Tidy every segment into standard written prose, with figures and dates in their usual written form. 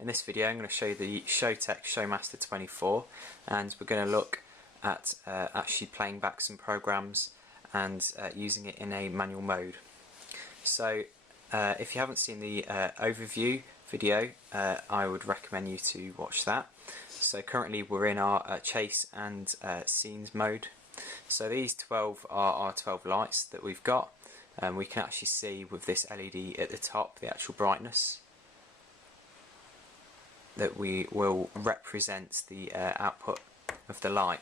In this video I'm going to show you the Showtec Showmaster 24, and we're going to look at actually playing back some programs and using it in a manual mode. So if you haven't seen the overview video, I would recommend you to watch that. So currently we're in our chase and scenes mode. So these 12 are our 12 lights that we've got. We can actually see with this LED at the top the actual brightness that we will represent the output of the light.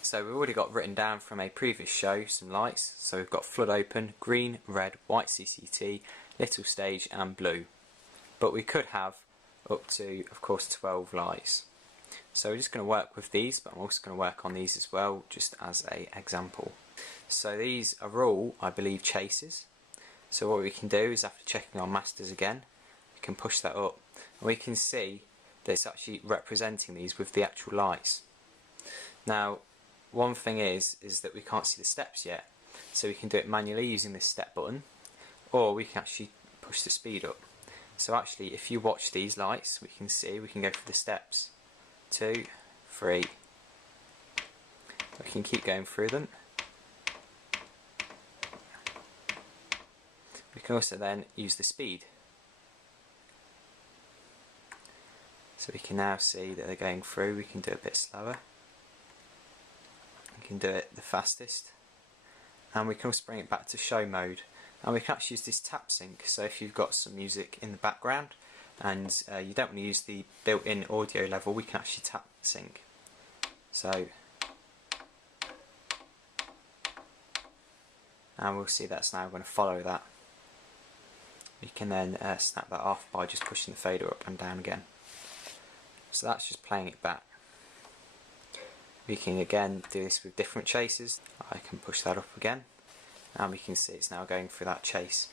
So we've already got written down from a previous show some lights. So we've got flood open, green, red, white CCT, little stage and blue. But we could have up to, of course, 12 lights. So we're just going to work with these, but I'm also going to work on these as well, just as an example. So these are all, I believe, chases. So what we can do is, after checking our masters again, we can push that up. And we can see that it's actually representing these with the actual lights. Now, one thing is that we can't see the steps yet, so we can do it manually using this step button, or we can actually push the speed up. So actually, if you watch these lights, we can see we can go through the steps. 2, 3. We can keep going through them. We can also then use the speed. So we can now see that they're going through. We can do it a bit slower. We can do it the fastest. And we can also bring it back to show mode. And we can actually use this tap sync. So if you've got some music in the background and you don't want to use the built-in audio level, we can actually tap sync. So, and we'll see that's now going to follow that. We can then snap that off by just pushing the fader up and down again. So that's just playing it back. We can again do this with different chases. I can push that up again, and we can see it's now going through that chase.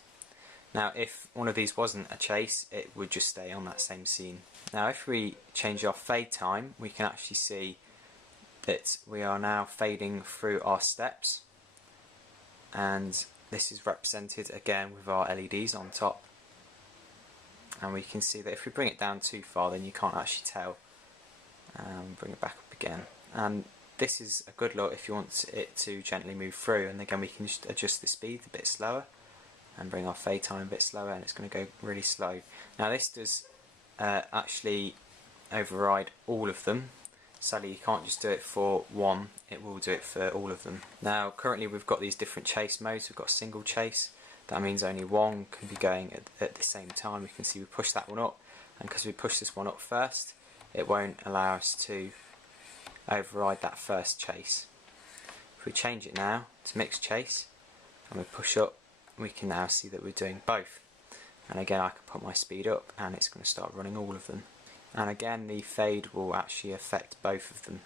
Now if one of these wasn't a chase, it would just stay on that same scene. Now if we change our fade time, we can actually see that we are now fading through our steps, and this is represented again with our LEDs on top. And we can see that if we bring it down too far, then you can't actually tell. Bring it back up again. And this is a good look if you want it to gently move through. And again, we can just adjust the speed a bit slower and bring our fade time a bit slower, and it's going to go really slow. Now this does actually override all of them. Sadly, you can't just do it for one, it will do it for all of them. Now currently we've got these different chase modes. We've got single chase. That means only one can be going at the same time. We can see we push that one up, and because we push this one up first, it won't allow us to override that first chase. If we change it now to mixed chase and we push up, we can now see that we're doing both. And again, I can put my speed up and it's going to start running all of them. And again, the fade will actually affect both of them.